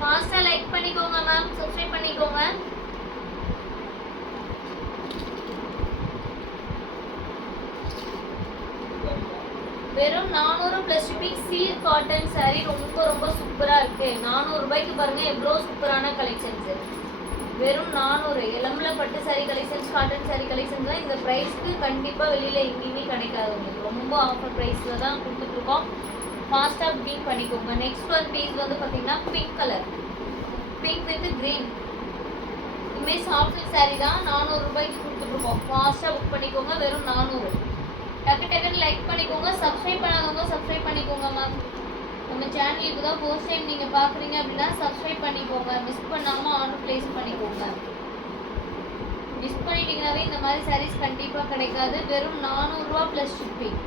ஃபாஸ்டா லைக் பண்ணிக்கோங்க ma'am, subscribe பண்ணிக்கோங்க. வெறும் 400 plus shipping. Silk cotton saree ரொம்ப ரொம்ப சூப்பரா இருக்கு. 400 ரூபாய்க்கு பாருங்க எவ்வளவு சூப்பரான கலெக்ஷன்ஸ். வெறும் 400. எலம்பல பட்டு saree collections, cotton saree collections தான் இந்த பிரைஸ்க்கு கண்டிப்பா வெளியில எங்கேயுமே கிடைக்காது உங்களுக்கு. ரொம்ப ஆஃபர் பிரைஸ்ல தான் கொடுத்துட்டு இருக்கோம். ஃபாஸ்டா புக்கிங் பண்ணிக்கோங்க. நெக்ஸ்ட் ஒரு பீஸ் வந்து பாத்தீங்கன்னா pink colour, pink with green. இதுமே சாஃப்ட் saree தான். 400 ரூபாய்க்கு கொடுத்துட்டு இருக்கோம். ஃபாஸ்டா புக் பண்ணிக்கோங்க. வெறும் 400. டக்கு டக்குன்னு லைக் பண்ணிக்கோங்க. சப்ஸ்கிரைப் பண்ணாதவங்க சப்ஸ்கிரைப் பண்ணிக்கோங்க மேம். நம்ம சேனல் இப்போ தான் ஃபர்ஸ்ட் டைம் நீங்கள் பார்க்குறீங்க அப்படின்னா சப்ஸ்கிரைப் பண்ணிக்கோங்க. மிஸ் பண்ணாமல் ஆர்டர் ப்ளேஸ் பண்ணிக்கோங்க. மிஸ் பண்ணிட்டீங்கன்னாவே இந்த மாதிரி சாரீஸ் கண்டிப்பாக கிடைக்காது. வெறும் 400 ரூபா ப்ளஸ் ஷிப்பிங்.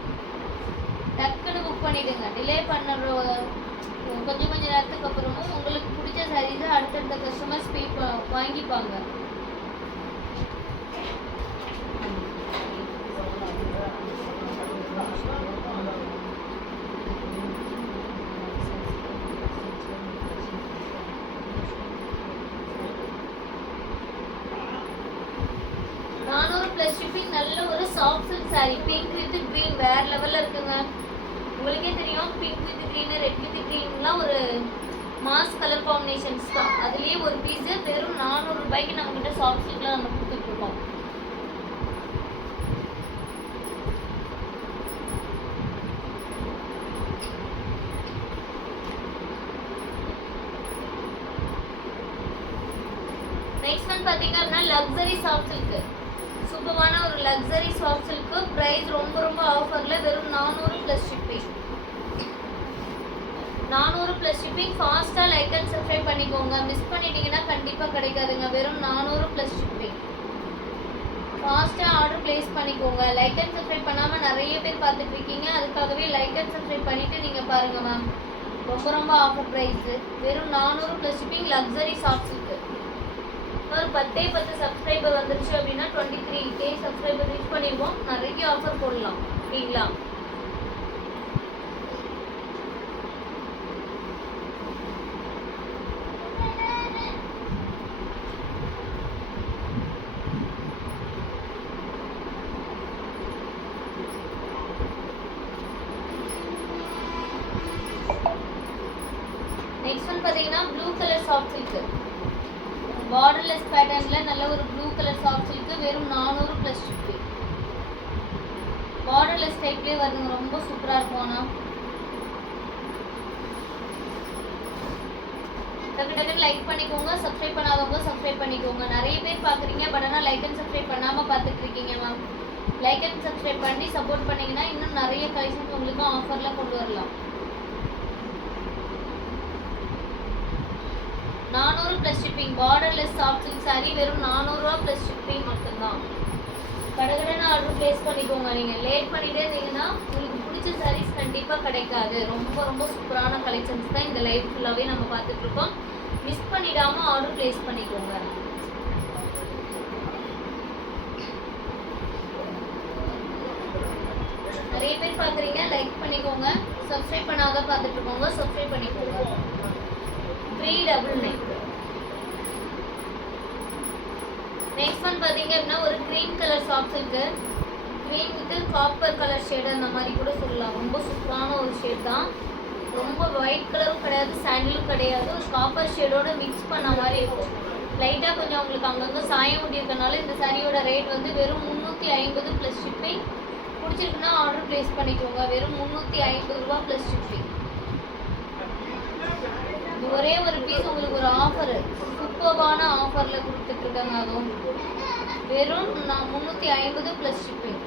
டக்குன்னு புக் பண்ணிவிடுங்க. டிலே பண்ண கொஞ்சம் நேரத்துக்கு அப்புறமும் உங்களுக்கு பிடிச்ச சாரீஸை அடுத்தடுத்த கஸ்டமர்ஸ் வாங்கிப்பாங்க. ஷிப்பிங். நல்ல ஒரு soft silk saree, pink with green வேற லெவல்ல இருக்குங்க. உங்களுக்கே தெரியும் pink with green, red with கிரீன்லாம் ஒரு மாஸ் கலர் காம்பினேஷன்ஸ் தான். அதுலயே ஒரு பீஸ் வெறும் 400 ரூபாய்க்கு நம்ம கிட்ட சாஃப்ட் சில்க்ல நம்ம கொடுத்துட்டு இருக்கோம். நெக்ஸ்ட் ஒன் பாத்தீங்க அப்படின்னா லக்ஸரி சாஃப்ட் சில்க். சூப்பரான ஒரு லக்ஸரி சாஃப்ட் சில்க். பிரைஸ் ரொம்ப ரொம்ப ஆஃபர்ல வெறும் 400 பிளஸ் ஷிப்பிங். 400 plus shipping. ஃபாஸ்டா லைக் அண்ட் சப்ஸ்கிரைப் பண்ணிக்கோங்க. மிஸ் பண்ணிட்டீங்கன்னா கண்டிப்பா கிடைக்காதுங்க. வெறும் 400 பிளஸ் ஷிப்பிங். ஃபாஸ்டா ஆர்டர் பிளேஸ் பண்ணிக்கோங்க. லைக் அண்ட் சப்ஸ்கிரைப் பண்ணாம நிறைய பேர் பார்த்துட்டு இருக்கீங்க. அதுக்காகவே லைக் அண்ட் சப்ஸ்கிரைப் பண்ணிட்டு நீங்க பாருங்க மேம். ரொம்ப ரொம்ப ஆஃபர் பிரைஸ். வெறும் 400 plus shipping. Luxury soft silk. ஒரு 10 சப்ஸ்கிரைபர் வந்துருச்சு அப்படின்னா 23K சப்ஸ்கிரைபர் ரீச் பண்ணிடுவோம். நிறைய ஆஃபர் போடலாம். ஓகேங்களா? நெக்ஸ்ட் ஒன் பார்த்தீங்கன்னா blue colour soft silk. Borderless பேட்டர்ன்ல நல்ல ஒரு ப்ளூ கலர் சாஃப்ட் சில்க். வெறும் 400 பிளஸ் ஷிப்பிங். பார்டர்லெஸ் டைப்லயே வருதுங்க. ரொம்ப சூப்பரா இருக்கும். ஆனா டக்கு டக்குன்னு லைக் பண்ணிக்கோங்க. சப்ஸ்கிரைப் பண்ணாதவங்க சப்ஸ்கிரைப் பண்ணிக்கோங்க. நிறைய பேர் பாக்குறீங்க, பட் ஆனால் லைக் அண்ட் சப்ஸ்கிரைப் பண்ணாம பார்த்துட்டு இருக்கீங்க மேம். லைக் அண்ட் சப்ஸ்கிரைப் பண்ணி சப்போர்ட் பண்ணீங்கன்னா இன்னும் நிறைய கலெக்ஷன்ஸ் உங்களுக்கு ஆஃபர்ல கொண்டு வரலாம். 400 plus shipping. Borderless soft silk saree வெறும் 400 ரூபா பிளஸ் ஷிப்பிங் மட்டும்தான். கடகடன்னு ஆர்டர் பிளேஸ் பண்ணிக்கோங்க. நீங்க லேட் பண்ணிட்டே இருந்தீங்கன்னா உங்களுக்கு பிடிச்ச சாரீஸ் கண்டிப்பா கிடைக்காது. ரொம்ப ரொம்ப சூப்பரான கலெக்ஷன்ஸ் தான் இந்த லைவ் ஃபுல்லாவே நம்ம பார்த்துட்டு இருக்கோம். மிஸ் பண்ணிடாம ஆர்டர் பிளேஸ் பண்ணிக்கோங்க. நிறைய பேர் பாக்குறீங்க, லைக் பண்ணிக்கோங்க. சப்ஸ்கிரைப் பண்ணாத பார்த்துட்டு இருக்கோங்க, சப்ஸ்கிரைப் பண்ணிக்கோங்க. 399. நெக்ஸ்ட் ஒன் பாத்தீங்க அப்படின்னா ஒரு green colour soft silk. Green with copper colour shade அந்த மாதிரி கூட சொல்லலாம். ரொம்ப சூப்பரான ஒரு ஷேட் தான். ரொம்ப ஒயிட் கலரும் கிடையாது, சாண்டிலும் கிடையாது. ஒரு காப்பர் ஷேடோட மிக்ஸ் பண்ண மாதிரி இருக்கும். லைட்டாக கொஞ்சம் உங்களுக்கு அங்கங்கே சாயம் ஊட்டி இருக்கனால இந்த சாரியோட ரேட் வந்து வெறும் 350 ப்ளஸ் ஷிப்பிங். பிடிச்சிருக்குன்னா ஆர்டர் பிளேஸ் பண்ணிக்கோங்க. வெறும் 350 ரூபா ப்ளஸ் ஷிப்பிங். ஒரே ஒரு பீஸ் உங்களுக்கு ஒரு ஆஃபர், சூப்பரான ஆஃபர்ல கொடுத்துட்டு இருக்காங்க. அதுவும் வெறும் 350 பிளஸ் ஷிப்பிங்.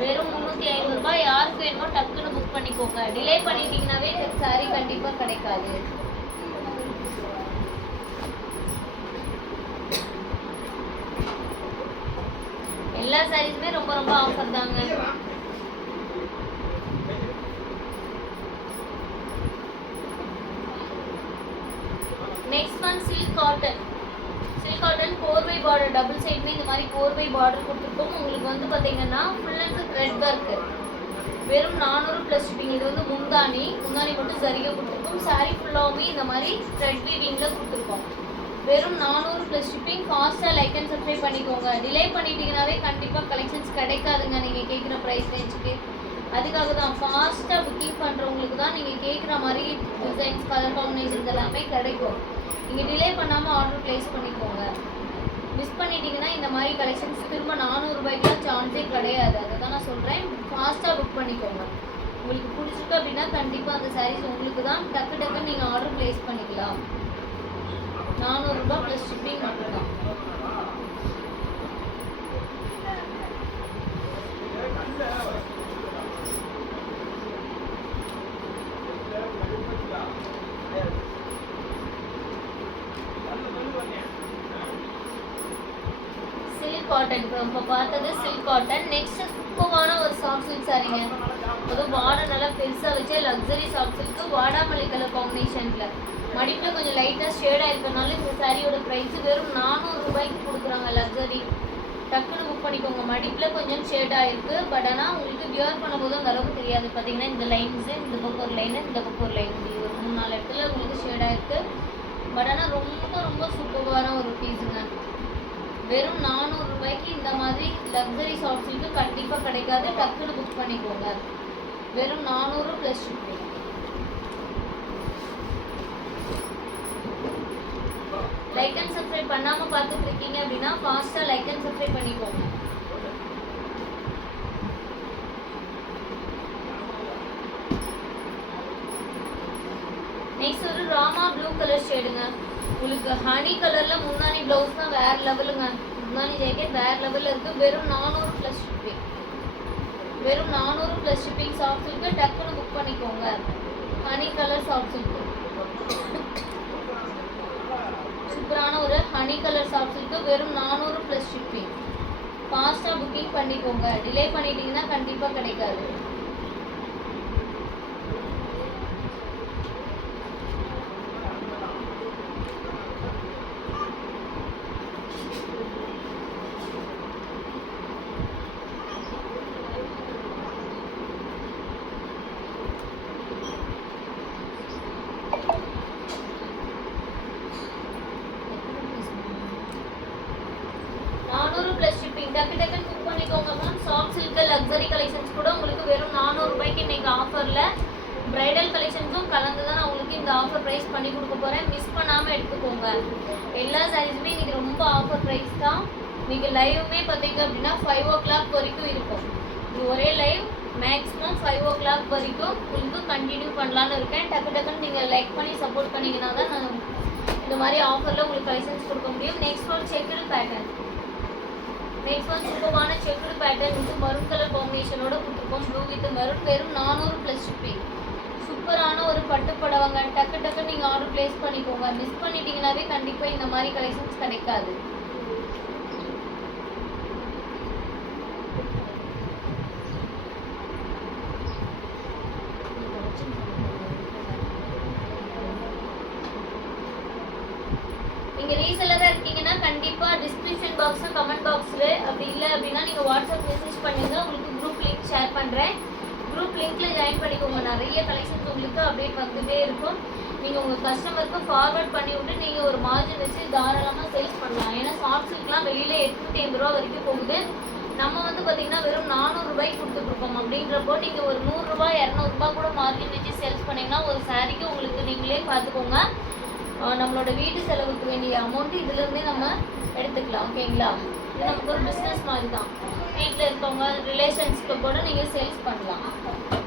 வெறும் 350 ரூபாய். யாருக்கு வேணுமோ டக்குன்னு புக் பண்ணிக்கோங்க. டிலே பண்ணிட்டீங்கன்னாவே இந்த சாரி கண்டிப்பா கிடைக்காது. எல்லா சாரீஸுமே ரொம்ப ரொம்ப ஆஃபர் தாங்க. Next one silk cotton. Silk cotton கோர்வை பார்டர், டபுள் சைடுமே இந்த மாதிரி கோர்வை பார்டர் கொடுத்துருக்கோம். உங்களுக்கு வந்து பார்த்தீங்கன்னா full and full thread work. வெறும் 400 ப்ளஸ் ஷிப்பிங். இது வந்து முந்தானி மட்டும் சரியாக கொடுத்துருக்கோம். கொடுத்துருக்கோம். சாரி ஃபுல்லாவுமே இந்த மாதிரி த்ரெட் வீவிங்ல கொடுத்துருக்கோம். வெறும் 400 ப்ளஸ் ஷிப்பிங். ஃபாஸ்ட்டாக லைக் அண்ட் சப்ஸ்கிரைப் பண்ணிக்கோங்க. டிலே பண்ணிட்டீங்கன்னாவே கண்டிப்பாக கலெக்ஷன்ஸ் கிடைக்காதுங்க நீங்கள் கேட்குற ப்ரைஸ் ரேஞ்சுக்கு. அதுக்காக தான் ஃபாஸ்ட்டாக புக்கிங் பண்ணுறவங்களுக்கு தான் நீங்கள் கேட்குற மாதிரி டிசைன்ஸ் கலர் காம்பினேஷன்ஸ் எல்லாமே கிடைக்கும். நீங்கள் டிலே பண்ணாமல் ஆர்டர் ப்ளேஸ் பண்ணிக்கோங்க. மிஸ் பண்ணிட்டீங்கன்னா இந்த மாதிரி கலெக்ஷன்ஸ் திரும்ப 400 ரூபாய்க்குலாம் சான்ஸே கிடையாது. அதை தான் நான் சொல்கிறேன். ஃபாஸ்ட்டாக புக் பண்ணிக்கோங்க. உங்களுக்கு பிடிச்சிருக்கு அப்படின்னா கண்டிப்பாக அந்த சாரீஸ் உங்களுக்கு தான். டக்கு டக்குன்னு நீங்கள் ஆர்டர் ப்ளேஸ் பண்ணிக்கலாம். 400 ரூபாய் ப்ளஸ் ஷிப்பிங் மட்டும்தான். சில்க் காட்டன் இப்போ பார்த்தது சில்க் காட்டன். நெக்ஸ்ட் சூப்பரான ஒரு சாஃப்ட் சில்க் சாரீங்க. அதுவும் பார்டர் நல்லா பெருசாக வச்சு லக்ஸரி சாஃப்ட் சில்க்கு வாடாமல்லி கலர் காம்பினேஷனில் மடிப்பில் கொஞ்சம் லைட்டாக ஷேடாக இருக்கிறனால இந்த சாரியோட ப்ரைஸ் வெறும் 400 ரூபாய்க்கு கொடுக்குறாங்க. லக்ஸரி டக்குன்னு புக் பண்ணிக்கோங்க. மடிப்பில் கொஞ்சம் ஷேடாக இருக்குது. பட் ஆனால் உங்களுக்கு வியர் பண்ணும்போது அந்த அளவுக்கு தெரியாது. பார்த்தீங்கன்னா இந்த லைன்ஸு இந்த பக்கம் ஒரு லைனு இந்த பக்கம் ஒரு லைன் ஒரு 3-4 இடத்துல உங்களுக்கு ஷேடாக இருக்குது. பட் ஆனால் ரொம்ப ரொம்ப சூப்பரான ஒரு பீஸுங்க. வெறும் 400 ரூபாய்க்கு இந்த மாதிரி லக்ஸரி சாஃப்ட் சில்க்கு கண்டிப்பாக கிடைக்காது. டக்குன்னு புக் பண்ணிக்கோங்க. வெறும் 400 plus shipping. Like and subscribe பண்ணாமல் பார்த்துட்டு இருக்கீங்க அப்படின்னா ஃபாஸ்ட்டாக லைக் அண்ட் சப்ஸ்கிரைப் பண்ணிக்கோங்க. நெக்ஸ்ட் ஒரு ராமா ப்ளூ கலர் ஷேடுங்க. உங்களுக்கு ஹனி கலரில் முந்தானி ப்ளவுஸ் தான் வேறு லெவலுங்க. முந்தானி ஜாக்கெட் வேறு லெவலில் இருக்குது. வெறும் 400 ப்ளஸ் ஷிப்பிங். வெறும் 400 ப்ளஸ் ஷிப்பிங். சாஃப்ட் சில்க்கு டக்குன்னு புக் பண்ணிக்கோங்க. ஹனி கலர் சாஃப்ட் சில்க்கு சூப்பரான ஒரு ஹனி கலர் சாஃப்ட் சில்க்கு. வெறும் 400 ப்ளஸ் ஷிப்பிங். ஃபாஸ்ட்டாக புக்கிங் பண்ணிக்கோங்க. டிலே பண்ணிட்டீங்கன்னா கண்டிப்பாக கிடைக்காது. டக்கு டக்குன்னு புக் பண்ணிக்கோங்க ma'am. Soft silk luxury collections கூட உங்களுக்கு வெறும் 400 ரூபாய்க்கு இன்னைக்கு ஆஃபரில் பிரைடல் கலெக்ஷன்ஸும் கலந்து தான் நான் உங்களுக்கு இந்த ஆஃபர் ப்ரைஸ் பண்ணி கொடுக்க போகிறேன். மிஸ் பண்ணாமல் எடுத்துக்கோங்க. எல்லா சாரீஸுமே இன்றைக்கி ரொம்ப ஆஃபர் ப்ரைஸ் தான். இன்றைக்கி லைவுமே பார்த்தீங்க அப்படின்னா 5 o'clock வரைக்கும் இருக்கும். இது ஒரே லைவ் மேக்ஸிமம் 5 o'clock வரைக்கும் உங்களுக்கு கண்டினியூ பண்ணலான்னு இருக்கேன். டக்கு டக்குன்னு நீங்கள் லைக் பண்ணி சப்போர்ட் பண்ணிங்கன்னா தான் நான் இந்த மாதிரி ஆஃபரில் உங்களுக்கு கலெக்ஷன்ஸ் கொடுக்க முடியும். நெக்ஸ்ட் ஒரு செக்குடு பேட்டர்ன். நெக்ஸ்ட் வந்து சூப்பரான செக்குடு பேட்டர்ன் வந்து மரூன் கலர் காம்பினேஷனோட கொடுத்துருக்கோம். Blue with maroon. வெறும் 400 ப்ளஸ் ஷிப்பிங். சூப்பரான ஒரு பட்டு புடவைங்க. டக்கு டக்கு நீங்கள் ஆர்டர் ப்ளேஸ் பண்ணிக்கோங்க. மிஸ் பண்ணிட்டீங்கன்னாவே கண்டிப்பாக இந்த மாதிரி கலெக்ஷன்ஸ் கிடைக்காது. நீங்கள் ரீசெல்லராக இருக்கீங்கன்னா கண்டிப்பாக டிஸ்கிரிப்ஷன் பாக்ஸில் கமெண்ட் பாக்ஸில் அப்படி இல்லை அப்படின்னா நீங்கள் வாட்ஸ்அப் மெசேஜ் பண்ணுங்க. உங்களுக்கு குரூப் லிங்க் ஷேர் பண்ணுறேன். குரூப் லிங்க்கில் ஜாயின் பண்ணிக்கோங்க. நிறைய கலெக்ஷன்ஸ் உங்களுக்கு அப்டேட் வந்துகிட்டே இருக்கும். நீங்கள் உங்கள் கஸ்டமருக்கு ஃபார்வர்ட் பண்ணி விட்டு நீங்கள் ஒரு மார்ஜின் வச்சு தாராளமாக சேல்ஸ் பண்ணலாம். ஏன்னா சாஃப்ட் சில்க்லாம் வெளியில் 850 ரூபா வரைக்கும் போகுது. நம்ம வந்து பார்த்திங்கன்னா வெறும் 400 ரூபாய்க்கு கொடுத்துட்ருக்கோம். அப்படின்றப்போ நீங்கள் ஒரு 100 ரூபா 200 ரூபா கூட மார்ஜின் வச்சு சேல்ஸ் பண்ணிங்கன்னா ஒரு சாரிக்கு உங்களுக்கு நீங்களே பார்த்துக்கோங்க. நம்மளோட வீட்டு செலவுக்கு வேண்டிய அமௌண்ட்டு இதுலேருந்தே நம்ம எடுத்துக்கலாம். ஓகேங்களா? இது நமக்கு ஒரு பிஸ்னஸ் மாதிரி தான். வீட்டில் இருக்கவங்க ரிலேஷன்ஸ்க்கு கூட நீங்கள் சேல்ஸ் பண்ணலாம்.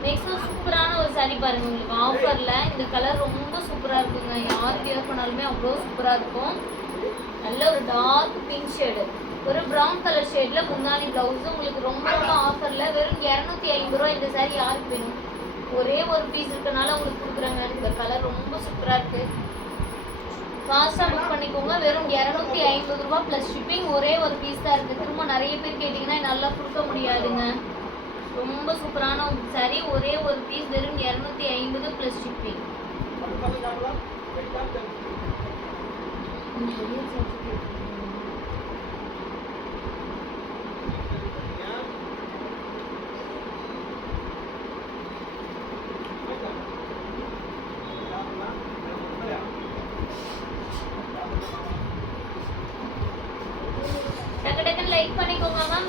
நெக்ஸ்ட் சூப்பரான ஒரு சாரீ பாருங்கள். உங்களுக்கு ஆஃபரில் இந்த கலர் ரொம்ப சூப்பராக இருக்குங்க. யார் வியர் பண்ணாலுமே அவ்வளோ சூப்பராக இருக்கும். நல்ல ஒரு டார்க் பிங்க் ஷேடு, ஒரு ப்ரௌன் கலர் ஷேடில் முந்தானி ப்ளவுஸு. உங்களுக்கு ரொம்ப ரொம்ப ஆஃபரில் வெறும் 250 ரூபா. இந்த சாரீ யாருக்கு வேணும்? ஒரே ஒரு பீஸ் இருக்கனால உங்களுக்கு கொடுக்குறாங்க. இந்த கலர் ரொம்ப சூப்பராக இருக்குது. ஃபாஸ்ட்டாக புக் பண்ணிக்கோங்க. வெறும் 250 ரூபா ப்ளஸ் ஷிப்பிங். ஒரே ஒரு பீஸ் தான் இருக்குது. திரும்ப நிறைய பேர் கேட்டிங்கன்னா நல்லா கொடுக்க முடியாதுங்க. ரொம்ப சூப்பரான ஒரு சாரீ. ஒரே ஒரு பீஸ் வெறும் 250 ப்ளஸ் ஷிப்பிங்.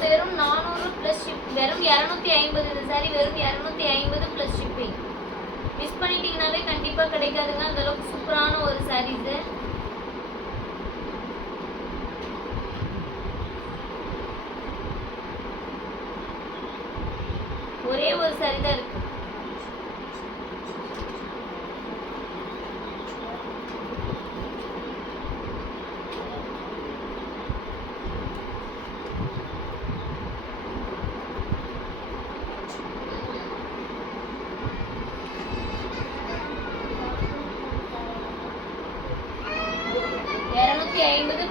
வெறும் 400 ப்ளஸ் வெறும் 250. இந்த சாரி வெறும் 250 ப்ளஸ் ஷிப்பிங். மிஸ் பண்ணிட்டீங்கனாவே கண்டிப்பா கிடைக்காதுங்க. அந்த அளவுக்கு சூப்பரான ஒரு சாரி இது. ஒரே ஒரு சாரி தான் இருக்கு.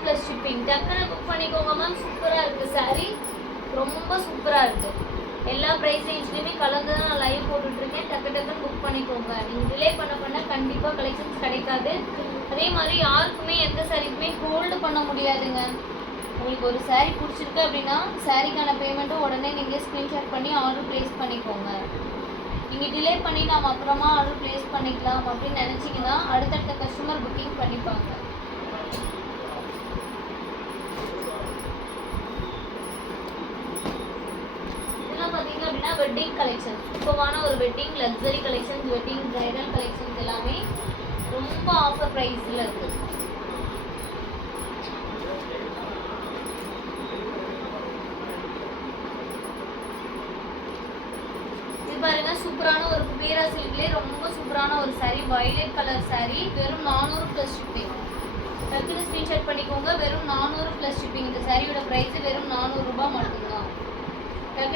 Plus shipping. டக்குன்னு புக் பண்ணிக்கோங்க மேம். சூப்பராக இருக்குது சாரி, ரொம்ப சூப்பராக இருக்குது. எல்லா ப்ரைஸ் ரேஞ்ச்லேயுமே கலந்து தான் நான் லைவ் போட்டுட்ருக்கேன். டக்குன்னு புக் பண்ணிக்கோங்க. நீங்கள் டிலே பண்ண கண்டிப்பாக கலெக்ஷன்ஸ் கிடைக்காது. அதே மாதிரி யாருக்குமே எந்த சாரிக்குமே ஹோல்டு பண்ண முடியாதுங்க. உங்களுக்கு ஒரு சாரீ பிடிச்சிருக்கு அப்படின்னா சாரீக்கான பேமெண்ட்டும் உடனே நீங்கள் ஸ்க்ரீன்ஷாட் பண்ணி ஆர்டர் ப்ளேஸ் பண்ணிக்கோங்க. நீங்கள் டிலே பண்ணி நாம் அப்புறமா ஆர்டர் ப்ளேஸ் பண்ணிக்கலாம் அப்படின்னு நினச்சிங்கன்னா அடுத்தடுத்த கஸ்டமர் புக்கிங் பண்ணிப்பாங்க. பார்த்தீங்க அப்படின்னா வெட்டிங் கலெக்ஷன், சூப்பரான ஒரு wedding luxury collections, wedding bridal collections எல்லாமே ரொம்ப ஆஃபர் ப்ரைஸில் இருக்குது. இது பாருங்க, சூப்பரான ஒரு குபேரா சில்க்லேயே ரொம்ப சூப்பரான ஒரு சாரீ, வயலட் கலர் சாரீ, வெறும் 400 ப்ளஸ் ஷிப்பிங். டக்குன்னு ஸ்க்ரீன்ஷாட் பண்ணிக்கோங்க. வெறும் 400 ப்ளஸ் ஷிப்பிங். இந்த சாரியோட ப்ரைஸ் வெறும் 400 ரூபாய் மட்டும்தான்.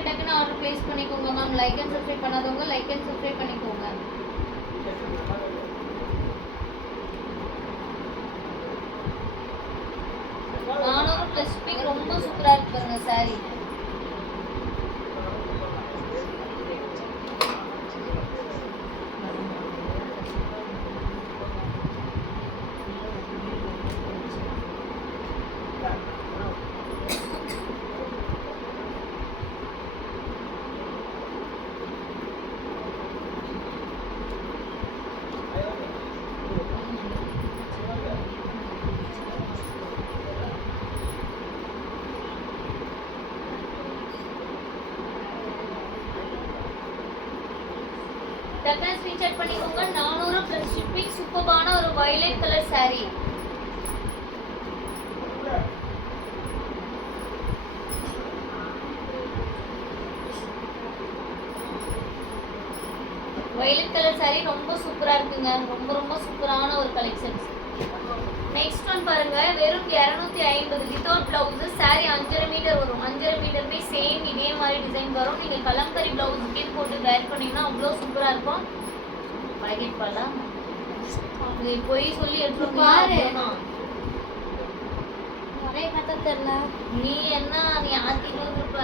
டக்குன்னு ஆர்டர் ப்ளேஸ் பண்ணிக்கோங்க மேம். லைக் அண்ட் சப்ஸ்கிரைப் பண்ணாதவங்க லைக் அண்ட் சப்ஸ்கிரைப் பண்ணிக்கோங்க. ப்ளஸ் ஷிப்பிங் ரொம்ப சூப்பராக இருக்கு பாருங்க சாரி. டக்குனு ஸ்கிரீன்ஷாட் பண்ணிக்கோங்க. 400 ப்ளஸ் ஷிப்பிங். சூப்பரான ஒரு violet colour sorry. Violet colour sorry ரொம்ப சூப்பரா இருக்குங்க. ரொம்ப சூப்பரான ஒரு கலெக்ஷன்ஸ். நெக்ஸ்ட் ஒன் பாருங்க, வெறும் 250 வித்தவுட் பிளவுஸ் சாரி. 5.5 மீட்டர் வரும். 5.5 மீட்டருமே சேம் இதே மாதிரி டிசைன் வரும். நீங்க கலம்கரி பிளவுஸ் கீழ் போட்டு வேர் பண்ணீங்கன்னா அவ்வளோ சூப்பரா இருக்கும். பாக்கெட் பாலா போய் சொல்லி எடுத்து பாரு. நீ என்ன நீ ஆத்திட்டு இருப்ப.